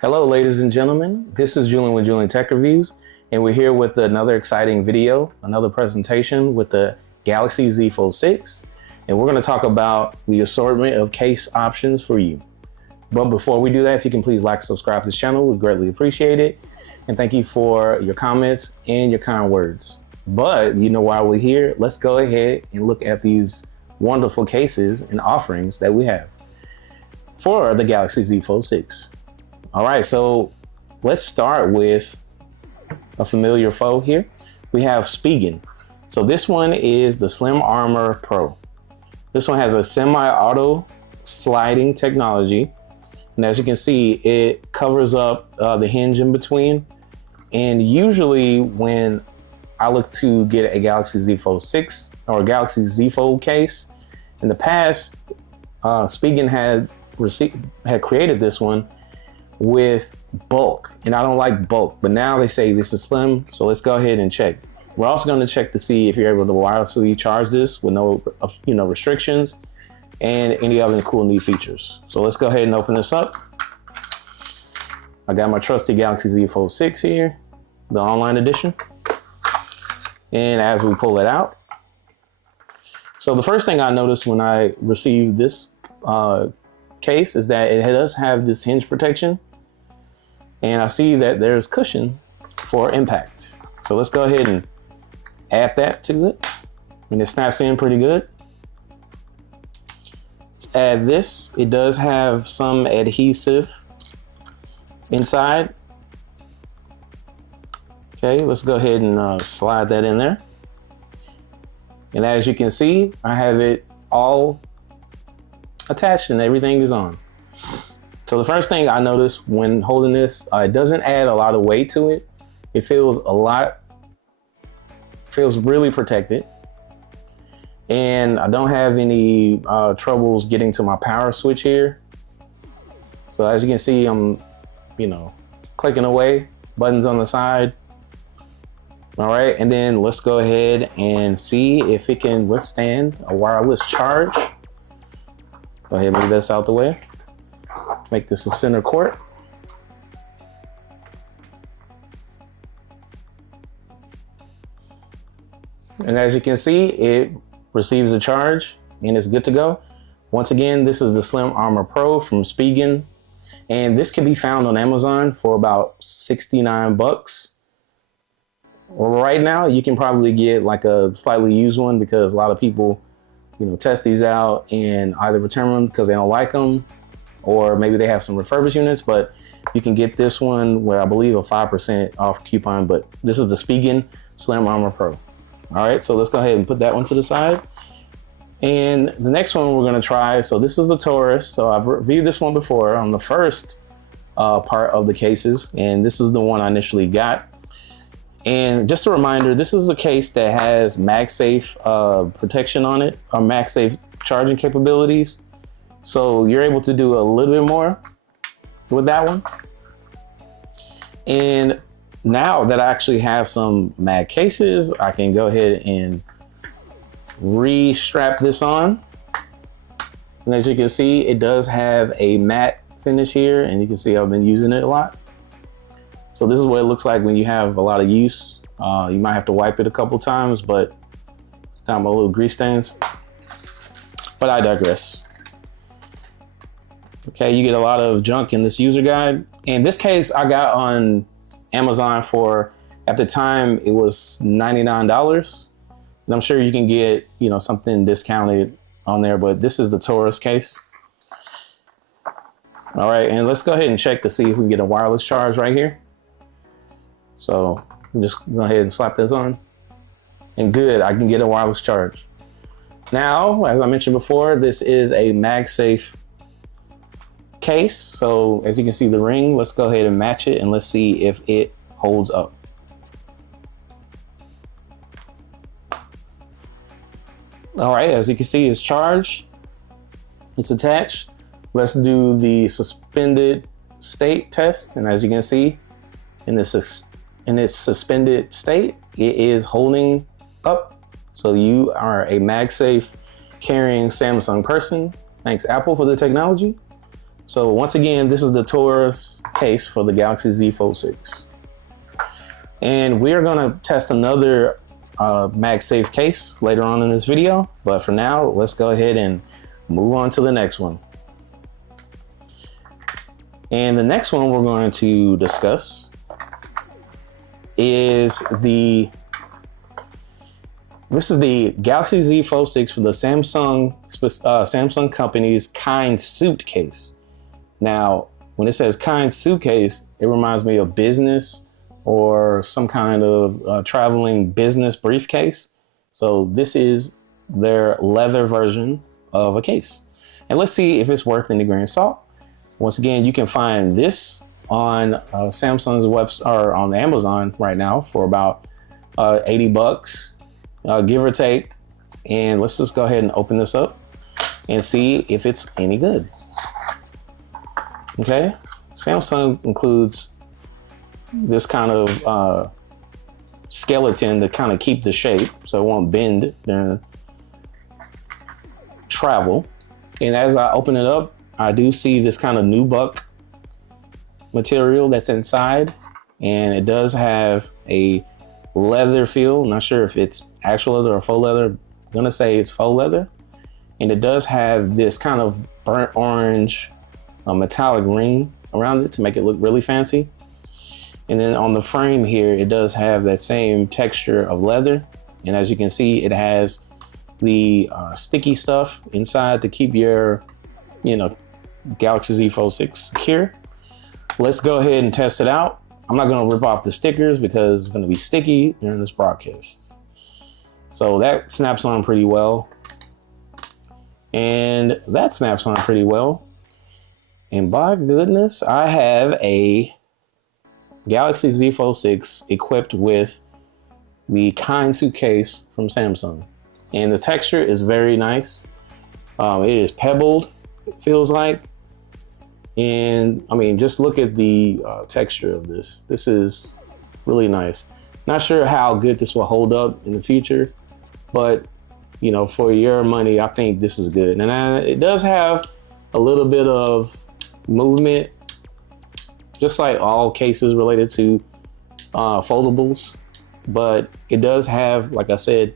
Hello, ladies and gentlemen. This is Julian with Juleon Tech Reviews, and we're here with another exciting video, another presentation with the Galaxy Z Fold 6. And we're going to talk about the assortment of case options for you. But before we do that, if you can please like, subscribe to this channel, we greatly appreciate it. And thank you for your comments and your kind words. But you know why we're here, let's go ahead and look at these wonderful cases and offerings that we have for the Galaxy Z Fold 6. All right, so let's start with a familiar foe here. We have Spigen. So this one is the Slim Armor Pro. This one has a semi-auto sliding technology. And as you can see, it covers up the hinge in between. And usually when I look to get a Galaxy Z Fold 6 or a Galaxy Z Fold case, in the past, Spigen had created this one with bulk, and I don't like bulk, but now they say this is slim, so let's go ahead and check. We're also going to check to see if you're able to wirelessly charge this with no restrictions and any other cool new features. So let's go ahead and open this up. I got my trusty Galaxy Z Fold 6 here, the online edition. And as we pull it out, so the first thing I noticed when I received this case is that it does have this hinge protection. And I see that there's cushion for impact. So let's go ahead and add that to it. And it snaps in pretty good. Let's add this. It does have some adhesive inside. Okay, let's go ahead and slide that in there. And as you can see, I have it all attached and everything is on. So the first thing I noticed when holding this, it doesn't add a lot of weight to it. It feels really protected. And I don't have any troubles getting to my power switch here. So as you can see, I'm, clicking away, buttons on the side. All right, and then let's go ahead and see if it can withstand a wireless charge. Go ahead and move this out the way. Make this a center court. And as you can see, it receives a charge and it's good to go. Once again, this is the Slim Armor Pro from Spigen. And this can be found on Amazon for about 69 bucks. Right now, you can probably get like a slightly used one because a lot of people, test these out and either return them because they don't like them, or maybe they have some refurbished units, but you can get this one where I believe a 5% off coupon, but this is the Spigen Slim Armor Pro. All right, so let's go ahead and put that one to the side. And the next one we're gonna try, so this is the Torras. So I've reviewed this one before on the first part of the cases, and this is the one I initially got. And just a reminder, this is a case that has Magsafe protection on it, or Magsafe charging capabilities. So you're able to do a little bit more with that one. And now that I actually have some mag cases, I can go ahead and re-strap this on. And as you can see, it does have a matte finish here, and you can see I've been using it a lot. So this is what it looks like when you have a lot of use. You might have to wipe it a couple times, but it's got my little grease stains. But I digress. Okay, you get a lot of junk in this user guide. And this case I got on Amazon for, at the time, it was $99. And I'm sure you can get, something discounted on there, but this is the Torras case. All right, and let's go ahead and check to see if we can get a wireless charge right here. So just go ahead and slap this on. And good, I can get a wireless charge. Now, as I mentioned before, this is a Magsafe case. So as you can see the ring, let's go ahead and match it and let's see if it holds up. All right, as you can see, it's charged, it's attached. Let's do the suspended state test. And as you can see, in its suspended state, it is holding up. So you are a Magsafe carrying Samsung person. Thanks Apple for the technology. So once again, this is the Torras case for the Galaxy Z Fold 6. And we're gonna test another Magsafe case later on in this video. But for now, let's go ahead and move on to the next one. And the next one we're going to discuss is this is the Galaxy Z Fold 6 for the Samsung company's Kindsuit case. Now, when it says Kindsuit case, it reminds me of business or some kind of traveling business briefcase. So this is their leather version of a case. And let's see if it's worth any grain of salt. Once again, you can find this on Samsung's website or on Amazon right now for about 80 bucks, give or take. And let's just go ahead and open this up and see if it's any good. Okay, Samsung includes this kind of skeleton to kind of keep the shape so it won't bend during travel. And as I open it up, I do see this kind of nubuck material that's inside, and it does have a leather feel. I'm not sure if it's actual leather or faux leather. I'm gonna say it's faux leather. And it does have this kind of burnt orange metallic ring around it to make it look really fancy. And then on the frame here, it does have that same texture of leather. And as you can see, it has the sticky stuff inside to keep your, Galaxy Z Fold 6 secure. Let's go ahead and test it out. I'm not gonna rip off the stickers because it's gonna be sticky during this broadcast. So that snaps on pretty well. And that snaps on pretty well. And by goodness, I have a Galaxy Z Fold 6 equipped with the Kindsuit case from Samsung. And the texture is very nice. It is pebbled, it feels like. And I mean, just look at the texture of this. This is really nice. Not sure how good this will hold up in the future, but for your money, I think this is good. And it does have a little bit of movement, just like all cases related to foldables, but it does have, like I said,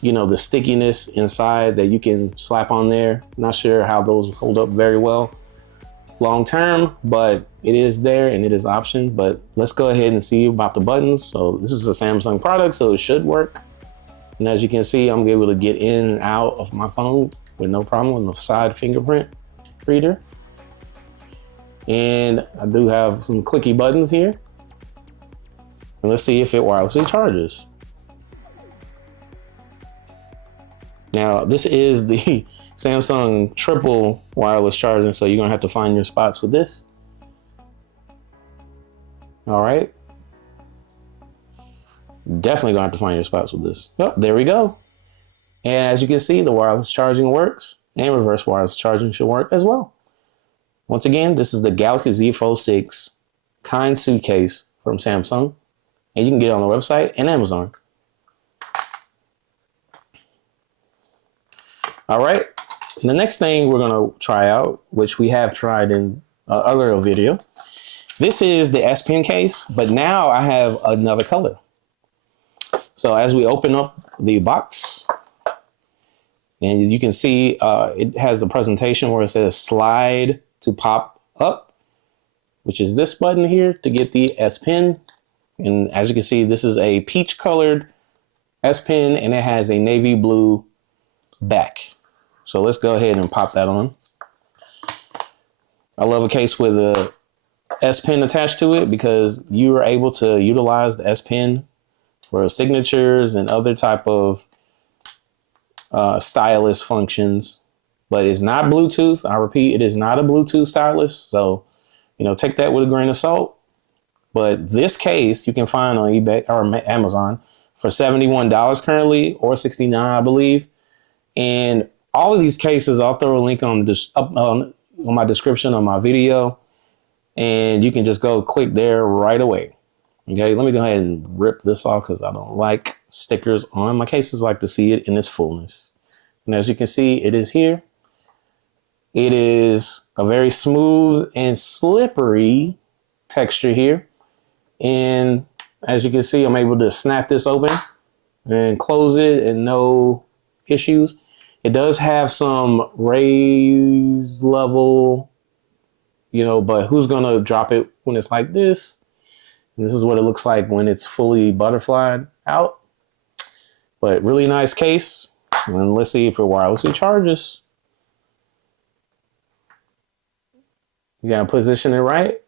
the stickiness inside that you can slap on there. Not sure how those hold up very well long term, but it is there and it is option. But let's go ahead and see about the buttons. So this is a Samsung product, so it should work. And as you can see, I'm able to get in and out of my phone with no problem with the side fingerprint reader. And I do have some clicky buttons here. And let's see if it wirelessly charges. Now, this is the Samsung triple wireless charging, so you're gonna have to find your spots with this. All right. Definitely gonna have to find your spots with this. Oh, there we go. And as you can see, the wireless charging works, and reverse wireless charging should work as well. Once again, this is the Galaxy Z Fold 6 Kindsuit case from Samsung, and you can get it on the website and Amazon. All right, and the next thing we're gonna try out, which we have tried in other video, this is the S Pen case, but now I have another color. So as we open up the box, and you can see it has a presentation where it says slide to pop up, which is this button here to get the S Pen. And as you can see, this is a peach colored S Pen and it has a navy blue back. So let's go ahead and pop that on. I love a case with a S Pen attached to it because you are able to utilize the S Pen for signatures and other type of stylus functions. But it's not Bluetooth. I repeat, it is not a Bluetooth stylus. So, take that with a grain of salt. But this case you can find on eBay or Amazon for $71 currently, or $69, I believe. And all of these cases, I'll throw a link on my description on my video, and you can just go click there right away. Okay, let me go ahead and rip this off because I don't like stickers on my cases. I like to see it in its fullness. And as you can see, it is here. It is a very smooth and slippery texture here. And as you can see, I'm able to snap this open and close it and no issues. It does have some raised level, you know, but who's gonna drop it when it's like this? And this is what it looks like when it's fully butterflied out. But really nice case. And let's see if it wirelessly charges. You gotta position it right.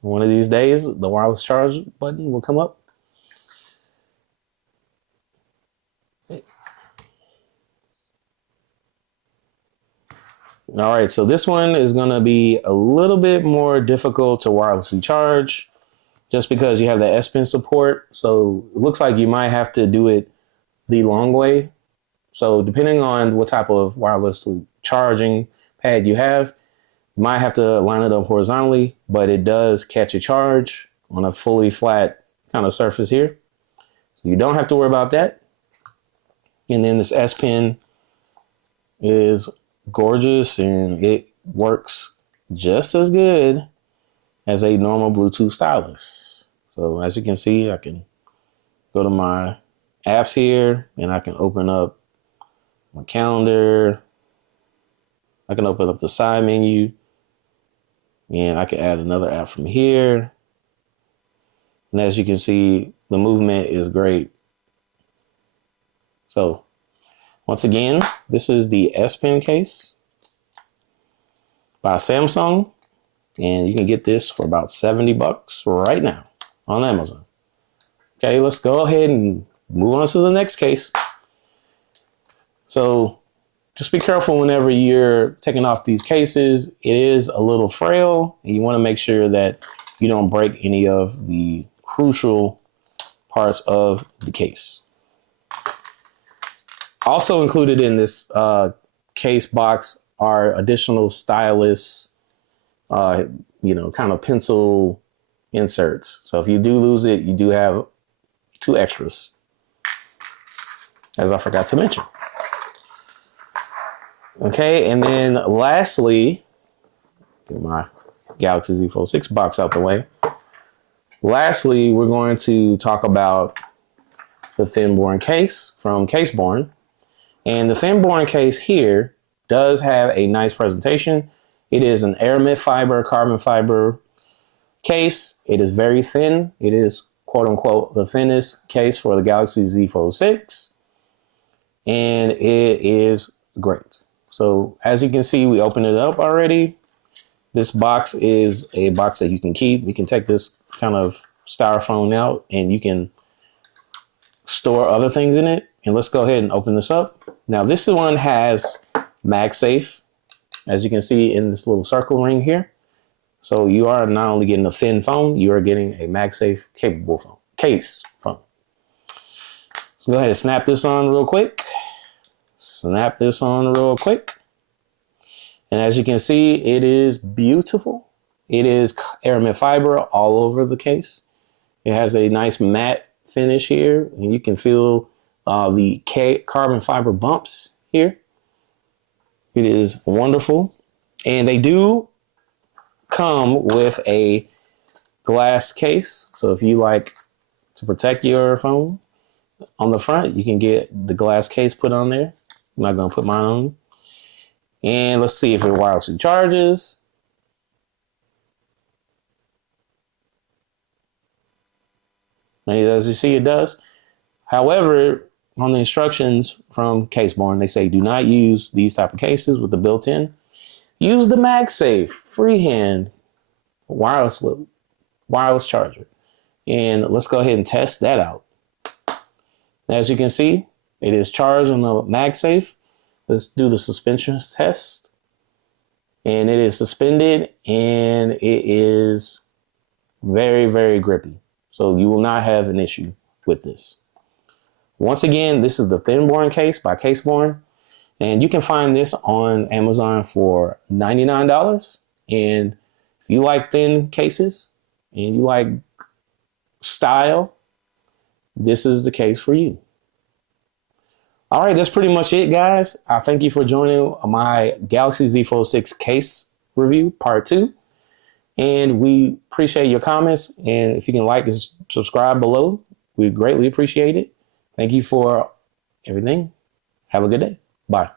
One of these days, the wireless charge button will come up. All right, so this one is gonna be a little bit more difficult to wirelessly charge just because you have the S Pen support. So it looks like you might have to do it the long way. So depending on what type of wireless charging pad you have, you might have to line it up horizontally, but it does catch a charge on a fully flat kind of surface here. So you don't have to worry about that. And then this S Pen is gorgeous and it works just as good as a normal Bluetooth stylus. So as you can see, I can go to my apps here and I can open up my calendar. I can open up the side menu and I can add another app from here. And as you can see, the movement is great. So once again, this is the S Pen case by Samsung, and you can get this for about 70 bucks right now on Amazon. Okay, let's go ahead and move on to the next case. So just be careful whenever you're taking off these cases. It is a little frail, and you want to make sure that you don't break any of the crucial parts of the case. Also included in this case box are additional stylus, you know, kind of pencil inserts. So if you do lose it, you do have 2 extras, as I forgot to mention. Okay, and then lastly, get my Galaxy Z Fold 6 box out the way. Lastly, we're going to talk about the Thinborne case from Caseborne. And the Thinborne case here does have a nice presentation. It is an aramid fiber, carbon fiber case. It is very thin. It is quote unquote the thinnest case for the Galaxy Z Fold 6. And it is great. So as you can see, we opened it up already. This box is a box that you can keep. You can take this kind of styrofoam out and you can store other things in it. And let's go ahead and open this up. Now this one has Magsafe, as you can see in this little circle ring here. So you are not only getting a thin phone, you are getting a Magsafe capable phone, case phone. So go ahead and snap this on real quick. Snap this on real quick. And as you can see, it is beautiful. It is aramid fiber all over the case. It has a nice matte finish here, and you can feel the carbon fiber bumps here. It is wonderful. And they do come with a glass case. So if you like to protect your phone on the front, you can get the glass case put on there. I'm not going to put mine on. And let's see if it wirelessly charges. And as you see, it does. However, on the instructions from Caseborne, they say do not use these type of cases with the built-in. Use the Magsafe freehand wireless charger. And let's go ahead and test that out. As you can see, it is charged on the Magsafe. Let's do the suspension test. And it is suspended and it is very, very grippy. So you will not have an issue with this. Once again, this is the Thinborne case by Caseborne. And you can find this on Amazon for $99. And if you like thin cases and you like style, this is the case for you. All right, that's pretty much it, guys. I thank you for joining my Galaxy Z Fold 6 case review, part 2. And we appreciate your comments. And if you can like and subscribe below, we greatly appreciate it. Thank you for everything. Have a good day. Bye.